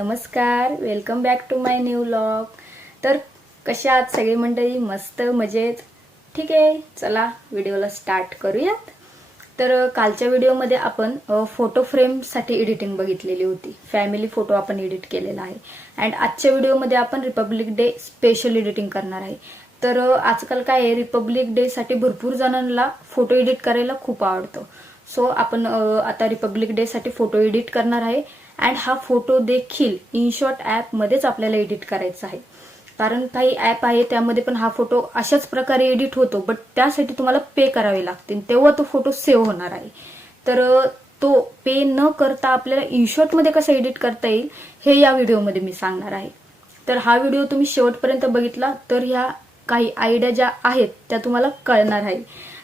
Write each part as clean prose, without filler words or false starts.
नमस्कार, welcome back to my new vlog. तर कशा आहात सगळी मंडळी? मस्त मजेत? ठीक आहे, चला व्हिडिओला स्टार्ट करूयात। तर कालच्या व्हिडिओमध्ये आपण फोटो फ्रेमसाठी एडिटिंग बघितलेली होती। फॅमिली फोटो आपण एडिट केलेला आहे अँड आजच्या व्हिडिओमध्ये आपण रिपब्लिक डे स्पेशल एडिटिंग करणार आहे। तर आजकाल काय आहे, रिपब्लिक डे साठी भरपूर जणांना फोटो एडिट करायला खूप आवडतं। सो आपण आता रिपब्लिक डे साठी फोटो एडिट करणार आहे अँड हा फोटो देखील इनशॉट ॲप मध्येच आपल्याला एडिट करायचा आहे। कारण काही ॲप आहे त्यामध्ये पण हा फोटो अशाच प्रकारे एडिट होतो, बट त्यासाठी तुम्हाला पे करावे लागतील, तेव्हा तो फोटो सेव्ह होणार आहे। तर तो पे न करता आपल्याला इनशॉट मध्ये कसं एडिट करता येईल हे या व्हिडिओमध्ये मी सांगणार आहे। तर हा व्हिडिओ तुम्ही शेवटपर्यंत बघितला तर ह्या काही आयडिया ज्या आहेत त्या तुम्हाला कळणार आहे।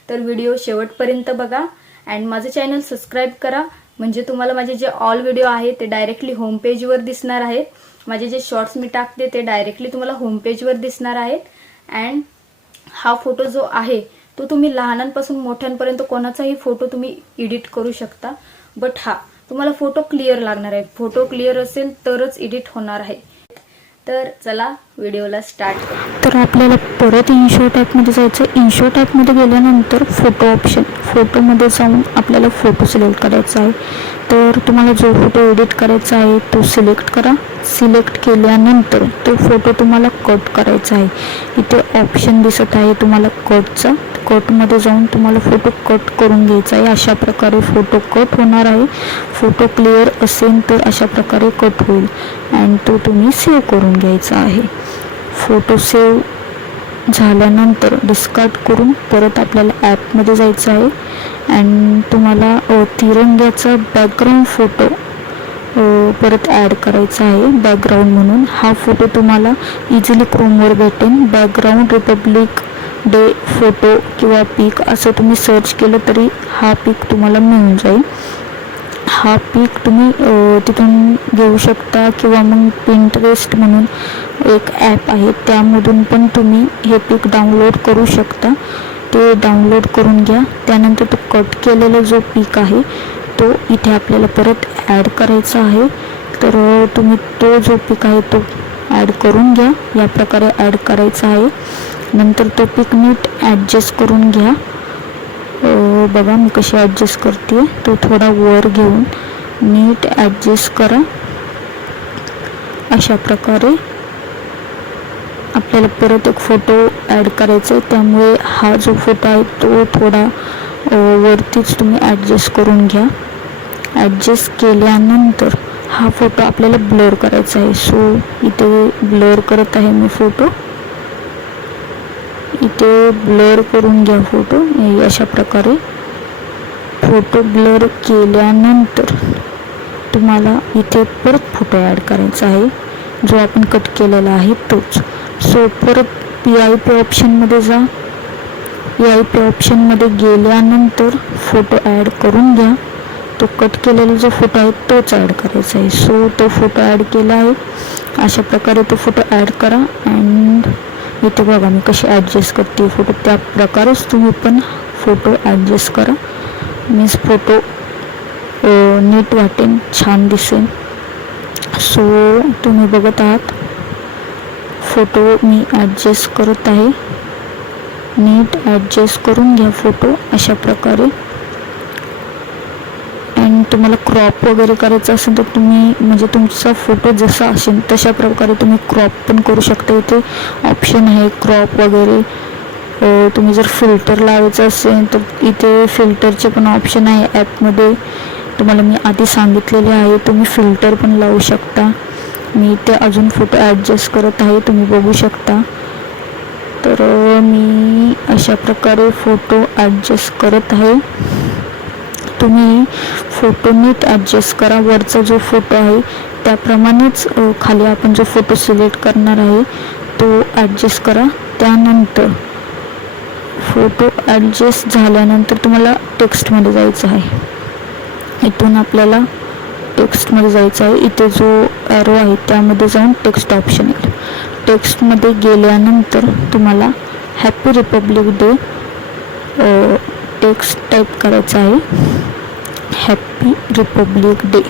तर व्हिडिओ शेवटपर्यंत बघा अँड माझं चॅनल सबस्क्राईब करा, म्हणजे तुम्हाला माझे जे ऑल व्हिडिओ आहे ते डायरेक्टली होम पेजवर दिसणार आहेत। माझे जे शॉर्ट्स मी टाकते ते डायरेक्टली तुम्हाला होम पेजवर दिसणार आहेत। अँड हा फोटो जो आहे तो तुम्ही लहानांपासून मोठ्यांपर्यंत कोणाचाही फोटो तुम्ही एडिट करू शकता, बट हा तुम्हाला फोटो क्लिअर लागणार आहे। फोटो क्लिअर असेल तरच एडिट होणार आहे। तर चला व्हिडिओला स्टार्ट करू। तर आपल्याला परत इनशॉट ॲपमध्ये जायचं। इनशॉट ॲपमध्ये गेल्यानंतर फोटो ऑप्शन, फोटोमध्ये जाऊन आपल्याला फोटो सिलेक्ट करायचा आहे। तर तुम्हाला जो फोटो एडिट करायचा आहे तो सिलेक्ट करा। सिलेक्ट केल्यानंतर तो फोटो तुम्हाला कट करायचा आहे। इथे ऑप्शन दिसत आहे तुम्हाला कटचा, कटमध्ये जाऊन तुम्हाला फोटो कट करून घ्यायचा आहे। अशा प्रकारे फोटो कट होणार आहे। फोटो क्लिअर असेल तर अशा प्रकारे कट होईल अँड तो तुम्ही सेव्ह करून घ्यायचा आहे। फोटो सेव्ह झाल्यानंतर डिस्कार्ड करून परत आपल्याला ॲपमध्ये जायचं आहे अँड तुम्हाला तिरंग्याचा बॅकग्राऊंड फोटो परत ॲड करायचा आहे। बॅकग्राऊंड म्हणून हा फोटो तुम्हाला इझिली क्रोमवर भेटेल। बॅकग्राऊंड रिपब्लिक डे फोटो किंवा पिक असं तुम्ही सर्च केलं तरी हा पिक तुम्हाला मिळून जाईल। हा पिक तुम्ही तिथून घेऊ शकता किंवा मग पिंटरेस्ट म्हणून एक ॲप आहे त्यामधून पण तुम्ही हे पिक डाउनलोड करू शकता। ते डाउनलोड करून घ्या। त्यानंतर तो कट केलेला जो पिक आहे तो इथे आपल्याला परत ॲड करायचा आहे। तर तुम्ही तो जो पिक आहे तो ॲड करून घ्या। या प्रकारे ॲड करायचा आहे। नंतर तो पिक नीट ॲडजस्ट करून घ्या। बघा मी कशी ॲडजस्ट करते, तो थोडा वर घेऊन नीट ॲडजस्ट करा। अशा प्रकारे आपल्याला परत एक फोटो ॲड करायचा आहे, त्यामुळे हा जो फोटो आहे तो थोडा वरतीच तुम्ही ॲडजस्ट करून घ्या। ॲडजस्ट केल्यानंतर हा फोटो आपल्याला ब्लर करायचा आहे। सो इथे ब्लर करत आहे मी फोटो, इथे ब्लर करून घ्या फोटो। अशा प्रकारे फोटो ब्लर केल्यानंतर तुम्हाला इथे परत फोटो ॲड करायचा आहे जो आपण कट केलेला आहे तोच। सो परत PIP ऑप्शनमध्ये जा। PIP ऑप्शनमध्ये गेल्यानंतर फोटो ॲड करून घ्या। तो कट केलेला जो फोटो आहे तोच ॲड करायचा आहे। सो तो फोटो ॲड केला आहे। अशा प्रकारे तो फोटो ॲड करा अँड इथे बघा मी कशी ॲडजस्ट करते फोटो, त्या प्रकारेच तुम्ही पण फोटो ॲडजस्ट करा। मीन्स फोटो नीट वाटेल, छान दिसेल। सो तुम्ही बघत आहात फोटो मी ॲडजस्ट करत आहे। नीट ॲडजस्ट करून घ्या फोटो अशा प्रकारे। अँड तुम्हाला क्रॉप वगैरे करायचं असेल तर तुम्ही म्हणजे तुमचा फोटो जसा असेल तशा प्रकारे तुम्ही क्रॉप पण करू शकता। इथे ऑप्शन आहे क्रॉप वगैरे। तुम्ही जर फिल्टर लावायचं असेल तर इथे फिल्टरचे पण ऑप्शन आहे ॲपमध्ये, तुम्हाला मी आधी सांगितलेले आहे। तुम्ही फिल्टर पण लावू शकता। मी इथे अजून फोटो ॲडजस्ट करत आहे, तुम्ही बघू शकता। तर मी अशा प्रकारे फोटो ॲडजस्ट करत आहे। तुम्ही फोटो नीट ॲडजस्ट करा। वरचा जो फोटो आहे त्याप्रमाणेच खाली आपण जो फोटो सिलेक्ट करणार आहे तो ॲडजस्ट करा। त्यानंतर फोटो ॲडजस्ट झाल्यानंतर तुम्हाला टेक्स्टमध्ये जायचं आहे। इथून आपल्याला टेक्स्टमध्ये जायचं आहे। इथे जो ॲरो आहे त्यामध्ये जाऊन टेक्स्ट ऑप्शन आहे। टेक्स्टमध्ये गेल्यानंतर तुम्हाला happy Republic day text type करायचं आहे। हॅपी रिपब्लिक डे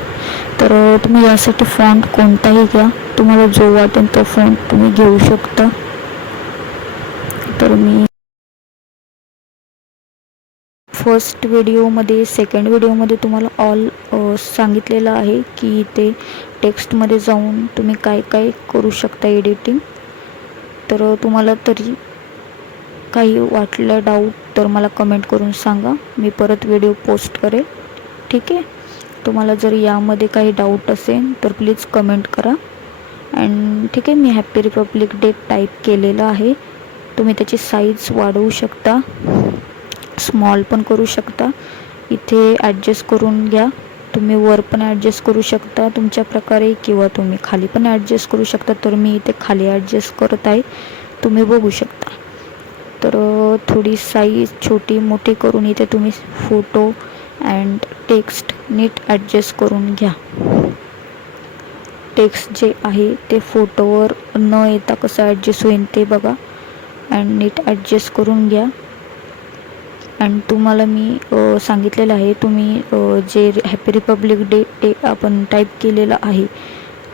तर तुम्ही यासाठी फॉन्ट कोणताही घ्या, तुम्हाला जो वाटेल तो फॉन्ट तुम्ही घेऊ शकता. तर मी फर्स्ट व्हिडिओमध्ये सेकंड व्हिडिओमध्ये तुम्हाला ऑल सांगितलेलं आहे की ते टेक्स्टमध्ये जाऊन तुम्ही काय काय करू शकता एडिटिंग. तर तुम्हाला तरी काही वाटलं डाऊट तर मला कमेंट करून सांगा, मी परत व्हिडिओ पोस्ट करेल. ठीक आहे. तुम्हाला जर यामध्ये काही डाऊट असेल तर प्लीज कमेंट करा. अँड ठीक आहे, मी हॅपी रिपब्लिक डे टाईप केलेलं आहे. तुम्ही त्याची साईज वाढवू शकता, स्मॉल पण करू शकता. इथे ॲडजस्ट करून घ्या. तुम्ही वर पण ॲडजस्ट करू शकता तुमच्या प्रकारे, किंवा तुम्ही खाली पण ॲडजस्ट करू शकता. तर मी इथे खाली ॲडजस्ट करत आहे, तुम्ही बघू शकता. तर थोडी साईज छोटी मोठी करून इथे तुम्ही फोटो अँड टेक्स्ट नीट ॲडजस्ट करून घ्या. टेक्स्ट जे आहे ते फोटोवर न येता कसं ॲडजस्ट होईल ते बघा अँड नीट ॲडजस्ट करून घ्या. अँड तुम्हाला मी सांगितलेलं आहे, तुम्ही जे हॅपी रिपब्लिक डे आपण टाईप केलेलं आहे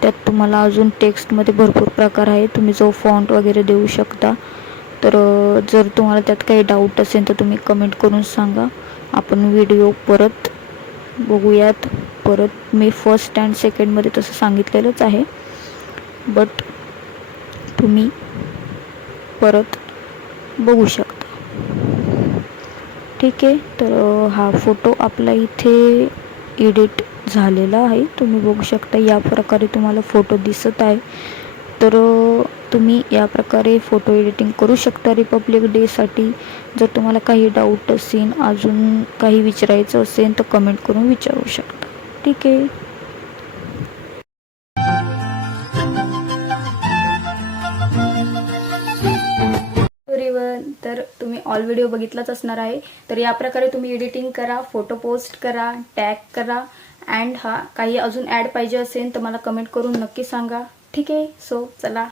त्यात तुम्हाला अजून टेक्स्टमध्ये भरपूर प्रकार आहे, तुम्ही जो फॉन्ट वगैरे देऊ शकता. तर जर तुम्हाला त्यात काही डाऊट असेल तर तुम्ही कमेंट करून सांगा, आपण व्हिडिओ परत बघूयात. परत मी फर्स्ट अँड सेकंडमध्ये तसं सांगितलेलंच आहे, बट तुम्ही परत बघू शकता. ठीक आहे. तर हा फोटो आपला इथे एडिट झालेला आहे, तुम्ही बघू शकता. या प्रकारे तुम्हाला फोटो दिसत आहे. तर तुम्ही या प्रकारे फोटो एडिटिंग करू शकता रिपब्लिक डेसाठी. जर तुम्हाला काही डाऊट असेल, अजून काही विचारायचं असेल तर कमेंट करून विचारू शकता. ठीक आहे. तर तुम्ही ऑल व्हिडिओ बघितलाच असणार आहे. तर या प्रकारे तुम्ही एडिटिंग करा, फोटो पोस्ट करा, टॅग करा. अँड काही अजून ॲड पाहिजे असेल तर मला कमेंट करून नक्की सांगा. ठीक आहे. सो चला.